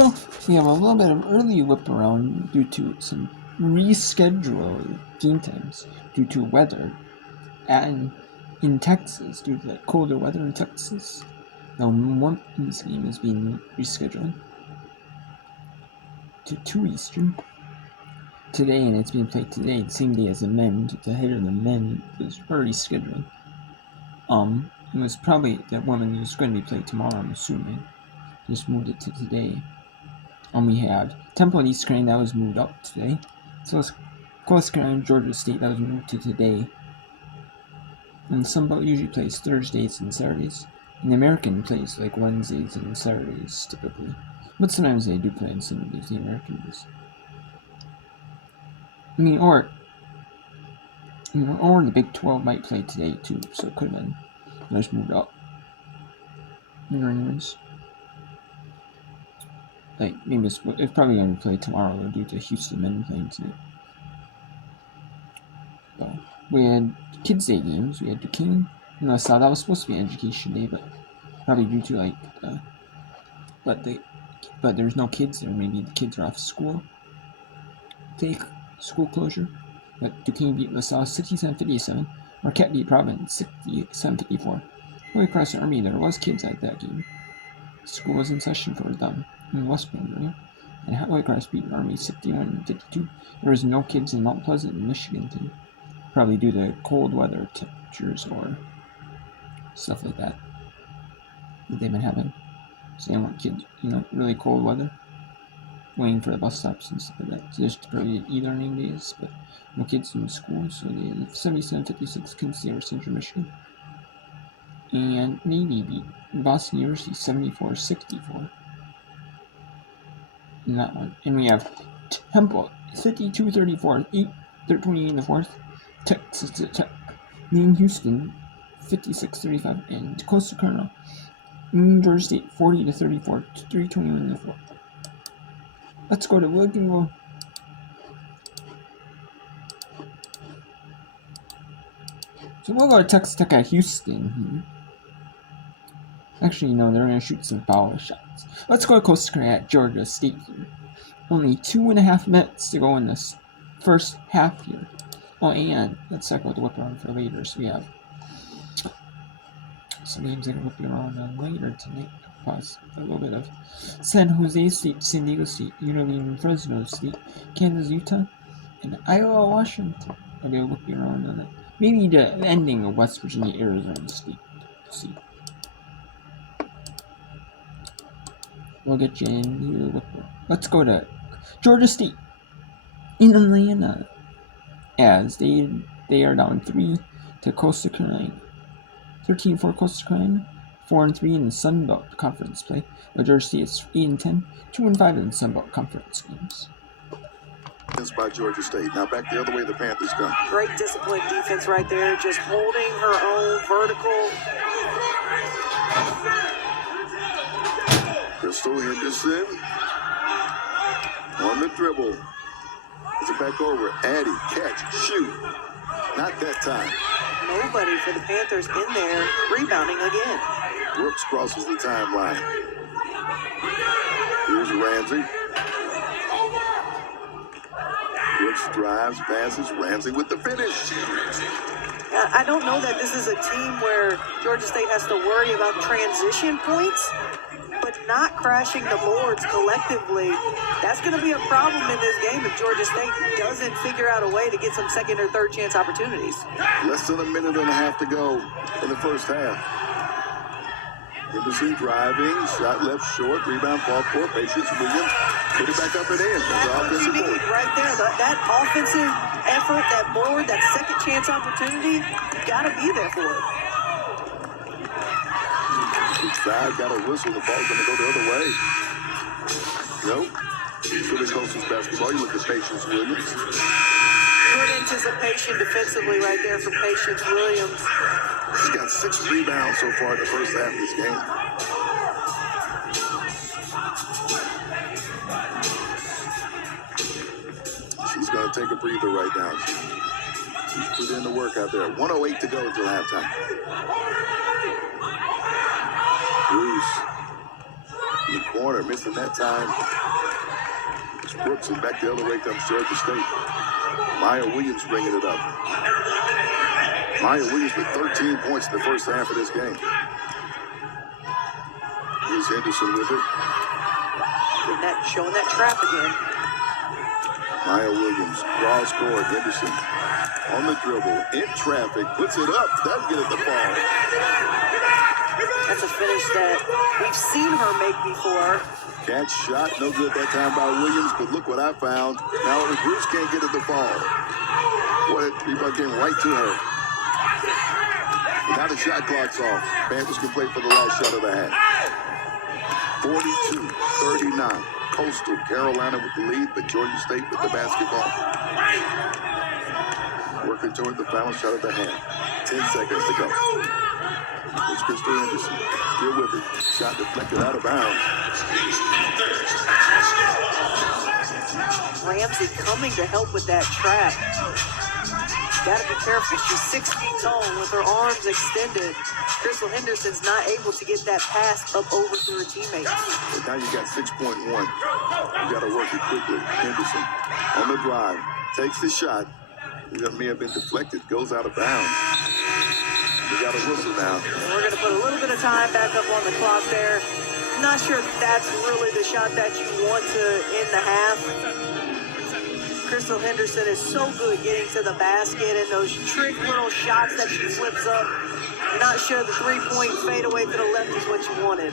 So we have a little bit of early whip around due to some rescheduled game times due to weather, and in Texas due to that colder weather in Texas. The women's game is being rescheduled to 2 Eastern today, and it's being played today, the same day as the men. The head of the men was already scheduled. It was probably that women was going to be played tomorrow, I'm assuming. Just moved it to today. We had Temple and East Carolina, that was moved up today. So it's Coastal Carolina, Georgia State, that was moved to today. And Sunbelt usually plays Thursdays and Saturdays. And the American plays like Wednesdays and Saturdays typically. But sometimes they do play on Sundays, the Americans. Or the Big 12 might play today too, so it could have been just moved up. Anyways. Like, maybe it's probably going to play tomorrow due to Houston men playing tonight. So, we had Kids Day games. We had Duquesne and LaSalle. That was supposed to be Education Day, but probably due to but there's no kids there. Maybe the kids are off school. Take school closure. But Duquesne beat LaSalle 67-57. Marquette beat Providence 67-54. Holy Cross Army, there was kids at that game. School was in session for them in West Point area. And Holy Cross beat Army 61-52. There was no kids in Mount Pleasant in Michigan too. Probably due to cold weather temperatures or stuff like that they've been having. So they want kids, really cold weather, waiting for the bus stops and stuff like that. So there's probably e-learning days, but no kids in school. So they had 77-56 Kansas City over Central Michigan. And Navy beat Boston University 74-64 in that one. And we have Temple 52-34, 8-28 in the fourth. Texas Tech leading Houston 56-35, and Coastal Carolina Georgia State 40-34, 3:21 in the fourth. Let's go to Williamsville. So we'll go to Texas Tech at Houston. Actually, no, they're going to shoot some foul shots. Let's go to Coastal Carolina at Georgia State here. Only 2.5 minutes to go in this first half here. Oh, and let's talk about the whip around for later. So we have some games that are whipping around later tonight. Pause a little bit of San Jose State, San Diego State, Union, Fresno State, Kansas, Utah, and Iowa, Washington. I'll be whipping around on that. Maybe the ending of West Virginia, Arizona State. Let's see. We'll get you in here. Let's go to Georgia State in Atlanta, as they are down 3 to Coastal Carolina. 13-4 Coastal Carolina, 4-3 in the Sun Belt Conference play. But Georgia State is 8-10, 2-5 in the Sun Belt Conference games. That's by Georgia State. Now back the other way the Panthers come. Great disciplined defense right there, just holding her own vertical. Crystal Henderson on the dribble. It's back over. Addy, catch, shoot. Not that time. Nobody for the Panthers in there, rebounding again. Brooks crosses the timeline. Here's Ramsey. Brooks drives, passes. Ramsey with the finish. I don't know that this is a team where Georgia State has to worry about transition points, but not crashing the boards collectively. That's going to be a problem in this game if Georgia State doesn't figure out a way to get some second or third chance opportunities. Less than a minute and a half to go in the first half. Henderson driving, shot left short, rebound, ball court, Patience Williams, put it back up and in. That's what you need right there. That offensive effort, that board, that second chance opportunity, you got to be there for it. Inside, got a whistle. The ball's going to go the other way. Nope. Philly Coastal's basketball. You look at Patience Williams. Good anticipation defensively right there from Patience Williams. She's got 6 rebounds so far in the first half of this game. She's going to take a breather right now. She's put in the work out there. 1:08 to go until halftime. Bruce in the corner, missing that time. It's Brooks, and back the other way comes Georgia State. Maya Williams bringing it up. Maya Williams with 13 points in the first half of this game. Here's Henderson with it. Showing that trap again. Maya Williams, draws score. Henderson on the dribble, in traffic, puts it up, doesn't get it to fall. That's a finish that we've seen her make before. Catch shot, no good that time by Williams, but look what I found. Now Bruce can't get it to fall. Boy, people came right to her. Now the shot clock's off. Panthers can play for the last shot of the half. 42-39. Coastal Carolina with the lead, but Georgia State with the basketball. Working toward the final shot of the half. 10 seconds to go. It's Crystal Henderson. Still with it. Shot deflected out of bounds. Ramsey coming to help with that trap. Gotta be careful. She's 6 feet tall with her arms extended. Crystal Henderson's not able to get that pass up over to her teammates. But now you got 6.1. You got to work it quickly. Henderson on the drive. Takes the shot. That may have been deflected. Goes out of bounds. We got a whistle now. And we're going to put a little bit of time back up on the clock there. Not sure if that's really the shot that you want to end the half. Crystal Henderson is so good getting to the basket and those trick little shots that she flips up. Not sure the three-point fadeaway to the left is what you wanted.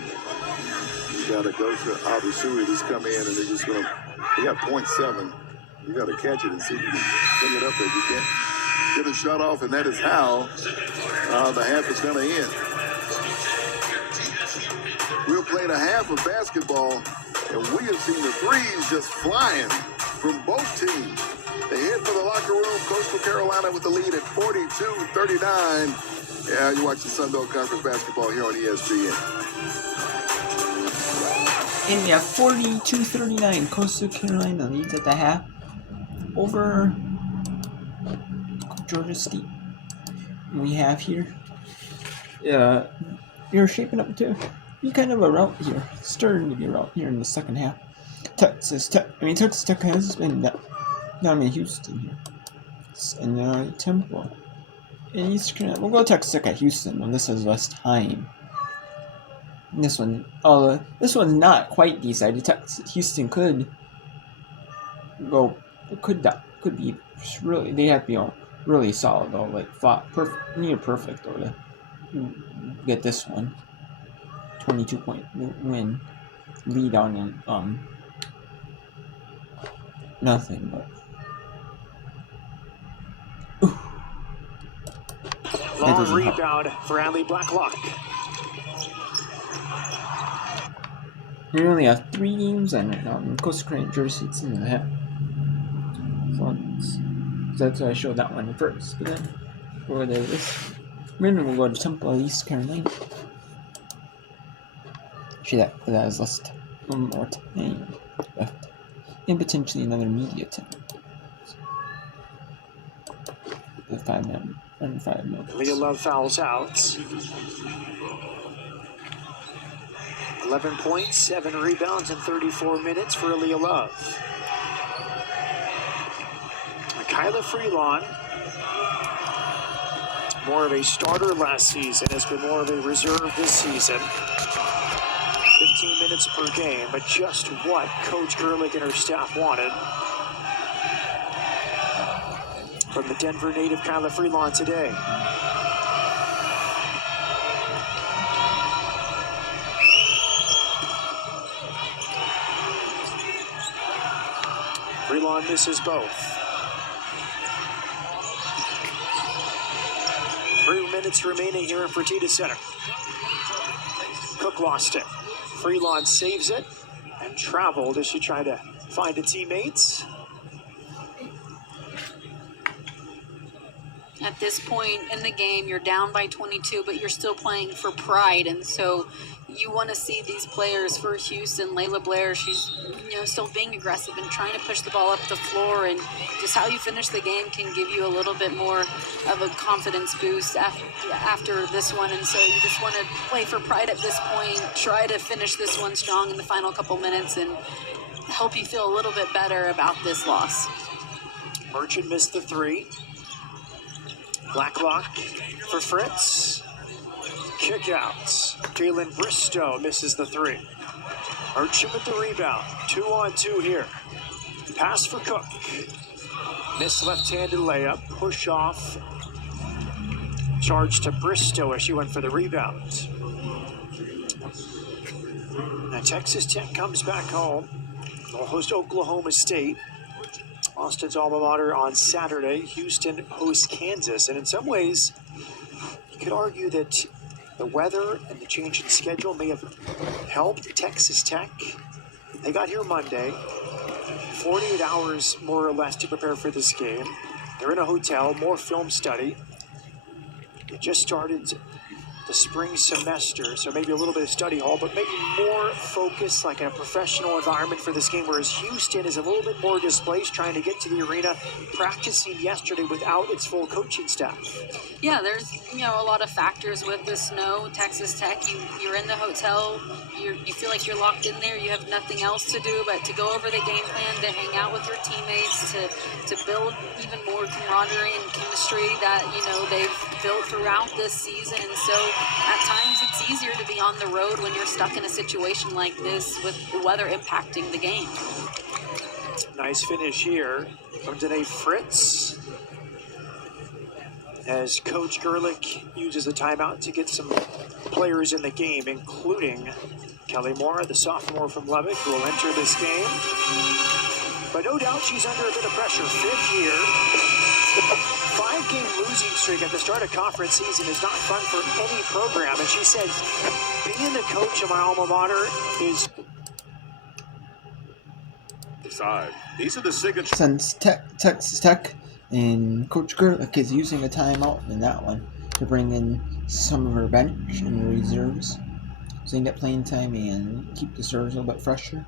You got to go to Abusui just come in and they're just going to, you got 0.7. You got to catch it and see if you can bring it up there. You can't get a shot off, and that is how the half is going to end. We'll play a half of basketball, and we have seen the threes just flying from both teams. They head for the locker room. Coastal Carolina with the lead at 42-39. Yeah, you watch the Sun Belt Conference basketball here on ESPN. And yeah, 42-39. Coastal Carolina leads at the half over Georgia State. We have here, you're shaping up to be kind of a rout here. Starting to be a rout here in the second half. Texas Tech has been down in Houston here. And Temple. And East Carolina. We'll go Texas Tech at Houston when this has less time. And this one's not quite decided. Houston could be really. They have to be really solid though, like near perfect though to get this one. 22-point win, lead on nothing but. Long rebound for Allie Blacklock. We only have 3 games and Coastal Carolina Jersey State's in the half. So that's why I showed that one first. But then we'll go to this. Then we'll go to Temple, East Carolina. Actually, that has one more time left. And potentially another media time. The 5 minutes. Leah Love fouls out. 11 points, 7 rebounds in 34 minutes for Leah Love. Kyla Freelon, more of a starter last season, has been more of a reserve this season. 15 minutes per game, but just what Coach Ehrlich and her staff wanted from the Denver native Kyla Freelon today. Freelon misses both. 3 minutes remaining here in Fertitta Center. Cook lost it. Freelon saves it and traveled as she tried to find a teammate. At this point in the game, you're down by 22, but you're still playing for pride, and so you want to see these players for Houston. Layla Blair, she's still being aggressive and trying to push the ball up the floor, and just how you finish the game can give you a little bit more of a confidence boost after this one. And so you just want to play for pride at this point, try to finish this one strong in the final couple minutes, and help you feel a little bit better about this loss. Merchant missed the three. Blacklock for Fritz. Kick out. Jalen Bristow misses the three. Merchant with the rebound. 2-on-2 here. Pass for Cook. Missed left-handed layup. Push off. Charge to Bristow as she went for the rebound. Now Texas Tech comes back home. They'll host Oklahoma State. Austin's alma mater on Saturday. Houston hosts Kansas. And in some ways, you could argue that the weather and the change in schedule may have helped Texas Tech. They got here Monday, 48 hours more or less to prepare for this game. They're in a hotel, more film study. They just started the spring semester, so maybe a little bit of study hall, but maybe more focus, like a professional environment for this game, whereas Houston is a little bit more displaced, trying to get to the arena, practicing yesterday without its full coaching staff. Yeah, there's a lot of factors with the snow. Texas Tech, you're in the hotel, you feel like you're locked in there, you have nothing else to do but to go over the game plan, to hang out with your teammates, to build even more camaraderie and chemistry that they've built throughout this season. And so at times it's easier to be on the road when you're stuck in a situation like this with the weather impacting the game. Nice finish here from Danae Fritz, as Coach Gerlich uses a timeout to get some players in the game, including Kelly Moore, the sophomore from Lubbock, who will enter this game. But no doubt she's under a bit of pressure. Fifth year. 5-game losing streak at the start of conference season is not fun for any program. And she said, being the coach of my alma mater is... These are the signature. Since Texas Tech and Coach Gerlich is using a timeout in that one to bring in some of her bench and reserves, so they can get playing time and keep the servers a little bit fresher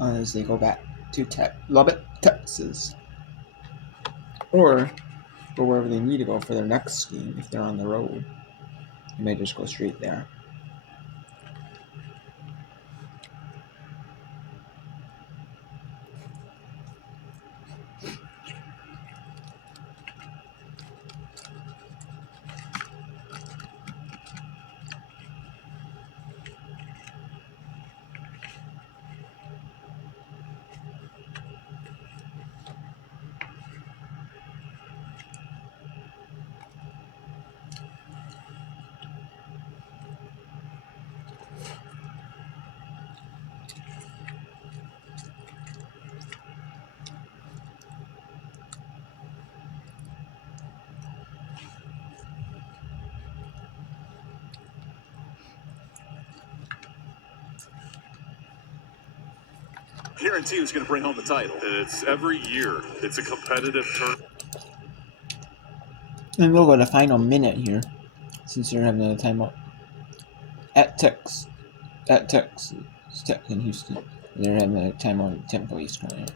as they go back to Lubbock, Texas, or wherever they need to go for their next game. If they're on the road, they may just go straight there. Guarantee who's going to bring home the title. It's every year. It's a competitive turn. And we'll go to the final minute here, since you're having a timeout. At Texas Tech in Houston, they're having a timeout at Temple East Corner.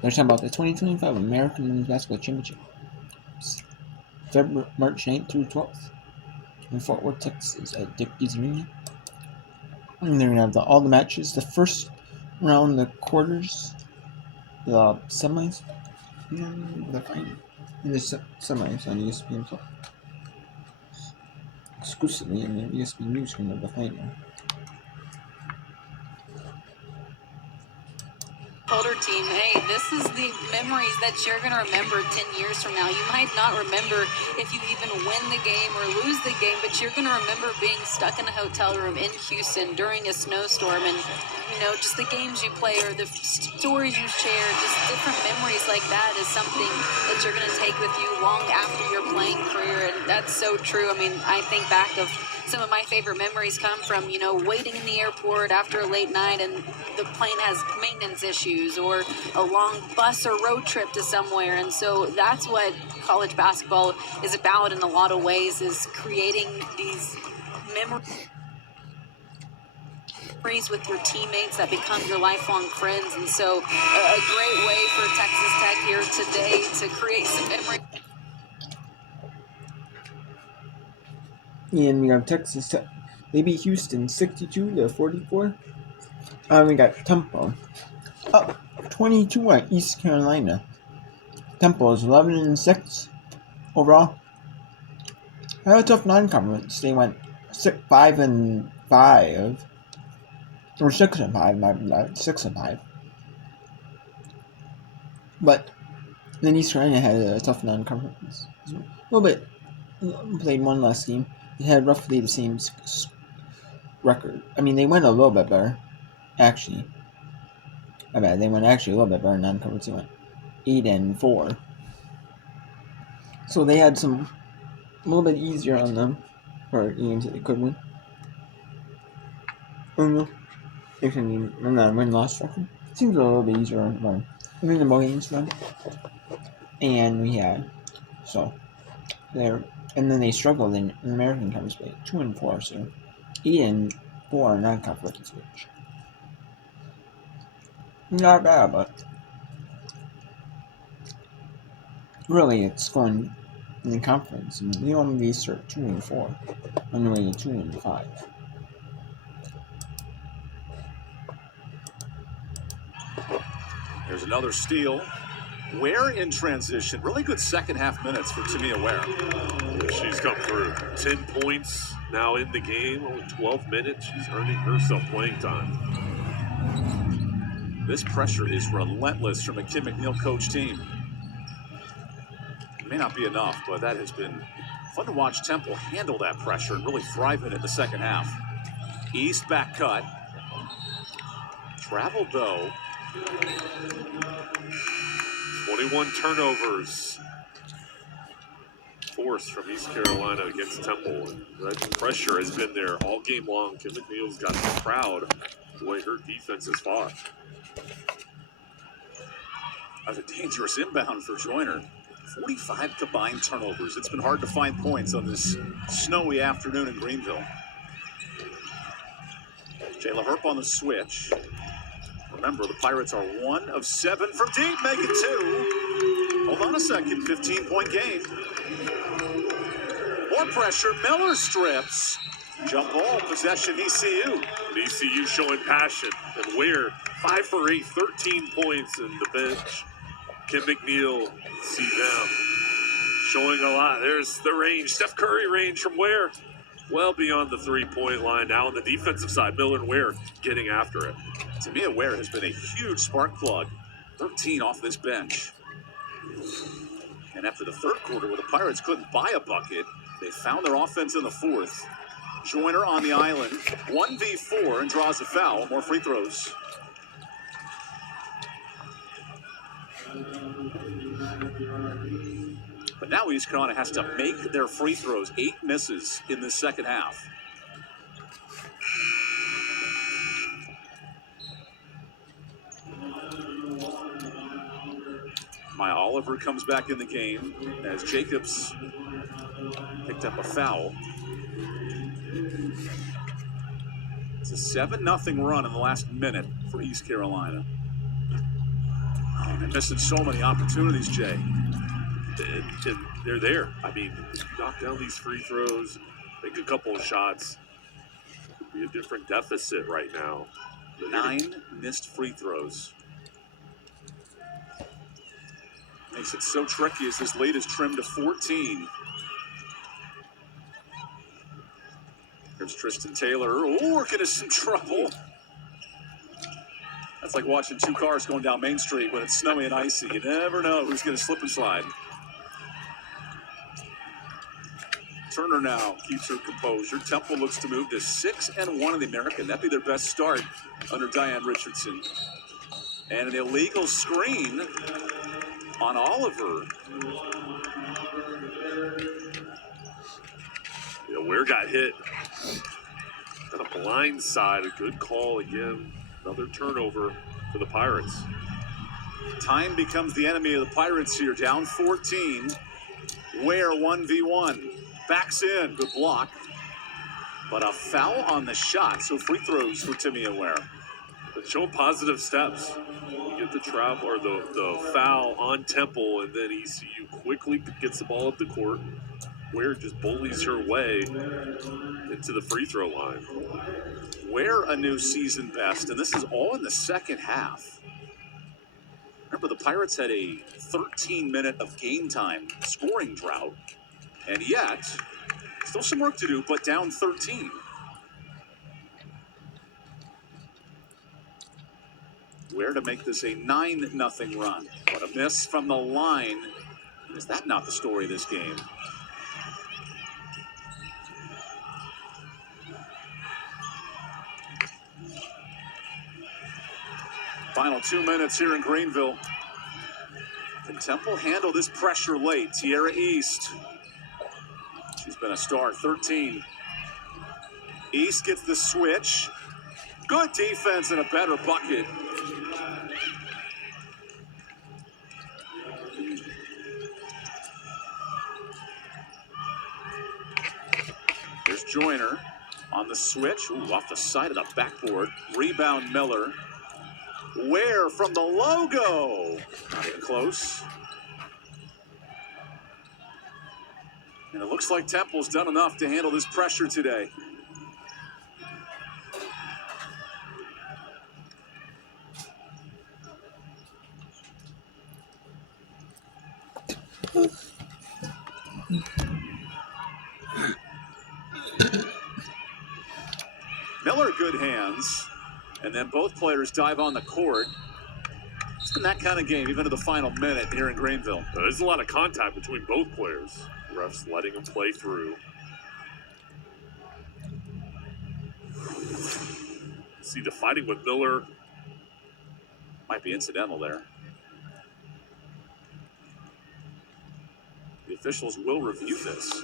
They're talking about the 2025 American Women's Basketball Championship, March 9th through 12th in Fort Worth, Texas, at Dickies Arena. And they're gonna have all the matches. The first round, the quarters, the semis, and the final. In the semis on ESPN Plus. Exclusively in the ESPN newsroom of the final. Older team, hey, this is the memories that you're going to remember 10 years from now. You might not remember if you even win the game or lose the game, but you're going to remember being stuck in a hotel room in Houston during a snowstorm, and just the games you play or the stories you share, just different memories like that is something that you're going to take with you long after your playing career. And that's so true. I mean, I think back of some of my favorite memories come from, waiting in the airport after a late night and the plane has maintenance issues, or a long bus or road trip to somewhere. And so that's what college basketball is about in a lot of ways, is creating these memories. memories with your teammates that become your lifelong friends. And so a great way for Texas Tech here today to create some memories. And we got Texas Tech. They beat Houston 62-44. We got Temple up 22 at East Carolina. Temple is 11-6 overall. They had a tough non-conference. They went 5-5 or 6-5, my bad, 6-5. But then East Carolina had a tough non-conference. A little bit, played one less game. It had roughly the same record. I mean, they went a little bit better, actually. My bad, they went actually a little bit better in non-conference. They went 8-4. So they had a little bit easier on them for games that they could win. I don't know. If I mean, win-loss record. Seems a little bit easier on them. I think the more games run. And we had, so, there. And then they struggled in American Conference play, 2-4, so 8-4 non-conference, which not bad, but really it's going in the conference. And the only start 2-4 on the way to 2-5. There's another steal. Ware in transition. Really good second half minutes for Tamia Ware. She's come through. 10 points now in the game. Only 12 minutes. She's earning herself playing time. This pressure is relentless from a Kim McNeil coach team. It may not be enough, but that has been fun to watch Temple handle that pressure and really thrive in it in the second half. East back cut. Traveled though. 21 turnovers forced from East Carolina against Temple. And that pressure has been there all game long. Kim McNeil's got the crowd the way her defense has fought. That's a dangerous inbound for Joyner. 45 combined turnovers. It's been hard to find points on this snowy afternoon in Greenville. Jayla Herp on the switch. Remember, the Pirates are 1 of 7 from deep, make it 2. Hold on a second, 15-point game. More pressure, Miller strips. Jump ball, possession, ECU. And ECU showing passion. And Ware, 5 for 8, 13 points in the bench. Kim McNeil, see them showing a lot. There's the range, Steph Curry range from Ware. Well beyond the three-point line. Now on the defensive side, Miller and Ware getting after it. Tamia Ware has been a huge spark plug. 13 off this bench. And after the third quarter, where the Pirates couldn't buy a bucket, they found their offense in the fourth. Joyner on the island, 1v4, and draws a foul. More free throws. But now East Carolina has to make their free throws. 8 misses in the second half. Maya Oliver comes back in the game as Jacobs picked up a foul. It's a 7-0 run in the last minute for East Carolina. Oh, they're missing so many opportunities, Jay. And they're there. I mean, knock down these free throws, make a couple of shots. Could be a different deficit right now. 9 missed free throws. Makes it so tricky as this lead is trimmed to 14. Here's Tristan Taylor. Oh, working us some trouble. That's like watching 2 cars going down Main Street when it's snowy and icy. You never know who's going to slip and slide. Turner now keeps her composure. Temple looks to move to 6-1 in the American. That'd be their best start under Diane Richardson. And an illegal screen on Oliver. Yeah, Ware got hit. Got a blind side. A good call again. Another turnover for the Pirates. Time becomes the enemy of the Pirates here. Down 14. Ware 1v1. Backs in. Good block. but a foul on the shot. So free throws for Timmy Ware. But show positive steps. You get the trap or the foul on Temple, and then ECU quickly gets the ball up the court. Ware just bullies her way into the free throw line. Ware a new season best, and this is all in the second half. Remember, the Pirates had a 13-minute of game time scoring drought, and yet still some work to do, but down 13. Where to make this a 9-0 run. What a miss from the line. Is that not the story of this game? Final 2 minutes here in Greenville. Can Temple handle this pressure late? Tierra East. She's been a star, 13. East gets the switch. Good defense and a better bucket. Here's Joyner on the switch. Ooh, off the side of the backboard. Rebound Miller. Ware from the logo. Not even close. And it looks like Temple's done enough to handle this pressure today. Miller, good hands. And then both players dive on the court. It's been that kind of game, even to the final minute here in Greenville. There's a lot of contact between both players. Refs letting them play through. See the fighting with Miller. Might be incidental there. The officials will review this.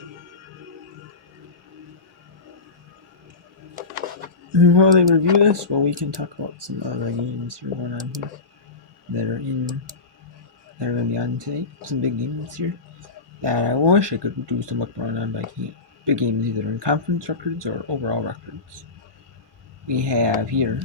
While they review this, well, we can talk about some other games here going on here that are going to be on today. Some big games here that I wish I could do some look around on, but I can't. Big games either in conference records or overall records. We have here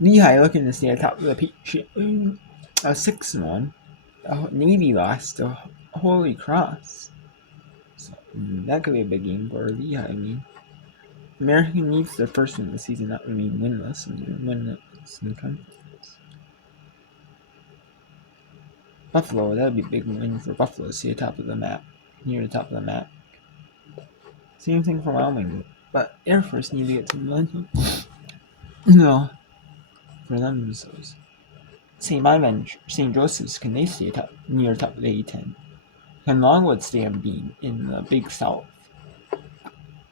Lehigh looking to stay atop of the peak sheet. 6-1. Navy lost to Holy Cross. So that could be a big game for Lehigh. I mean, American needs their first win of the season, not remain winless and winless in the conference. Buffalo, that would be a big win for Buffalo to see atop of the map, near the top of the map. Same thing for Wyoming, but Air Force need to get some momentum. No. For them themselves. St. Joseph's, can they stay near top of the A10? Can Longwood stay unbeaten in the Big South?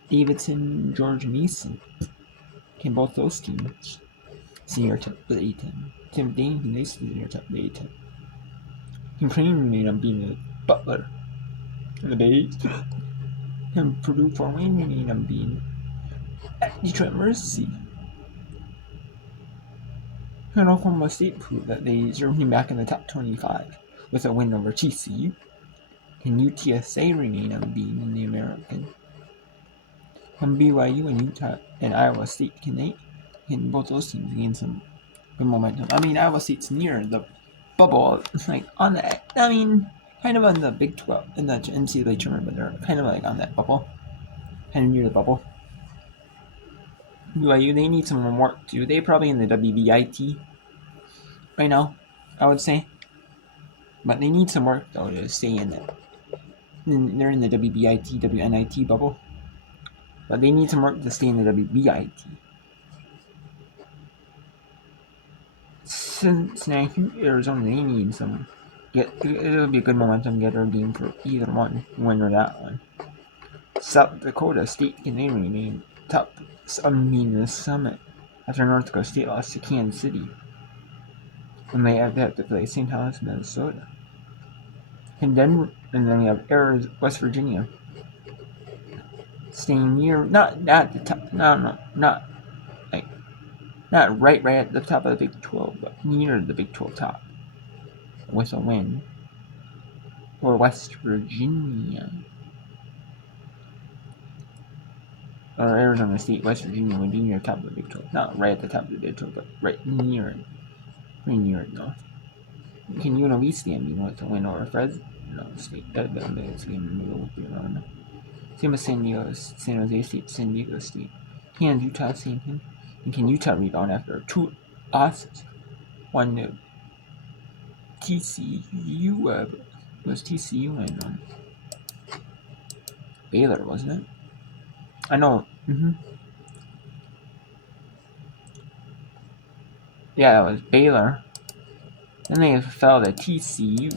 Davidson, George Mason, can both those teams stay near top of the A10? Tim Dane, can they stay near top of the A10? Can Crane remain unbeaten at Butler in the Bay? Can Purdue Fort Wayne remain unbeaten at Detroit Mercy? Can Oklahoma State prove that they remain back in the top 25 with a win over TCU? Can UTSA remain unbeaten in the American? Can BYU and Utah and Iowa State, can both those teams gain some good momentum? I mean, Iowa State's near the bubble, like on that. I mean, kind of on the Big 12 in the NCAA tournament, but they're kind of like on that bubble, kind of near the bubble. BYU, they need some more work too. They're probably in the WBIT right now, I would say. But they need some work though to stay in it. They're in the WBIT, WNIT bubble. But they need some work to stay in the WBIT. Cincinnati, Arizona, they need some. It'll be a good momentum getter game for either one, win or that one. South Dakota State, can they remain top? The Summit after North Dakota State lost to Kansas City. And they have to play St. Thomas, Minnesota. And Denver, and then we have West Virginia. staying near, not at the top, not right at the top of the Big 12, but near the Big 12 top with a win. Or West Virginia. Or Arizona State, West Virginia would be near the top of the Big 12. Not right at the top of the Big 12, but right near it. Pretty near it, though. Can UNLV stand me with a win over Fresno State? That'd be the biggest game in the middle of the round. Same with San Jose State, San Diego State. Can Utah same thing? And can Utah rebound after 2 losses? 1 to TCU. It was TCU and Baylor, wasn't it? I know. Yeah, that was Baylor. Then they fell to TCU.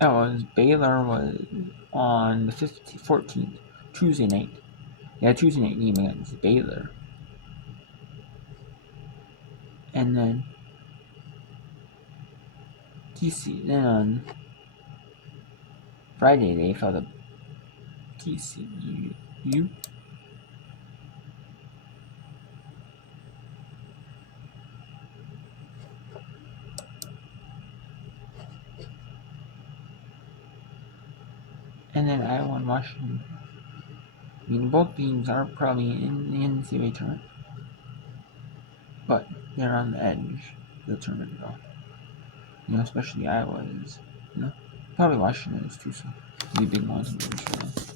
That was Baylor was on the 14th, Tuesday night. Yeah, Tuesday night game against Baylor. And then then on Friday they fell to TCU. And then Iowa and Washington. I mean, both teams are probably in the NCAA tournament, but they're on the edge of the tournament, though. Especially Iowa is. Probably Washington is too. So, be big mountain for them.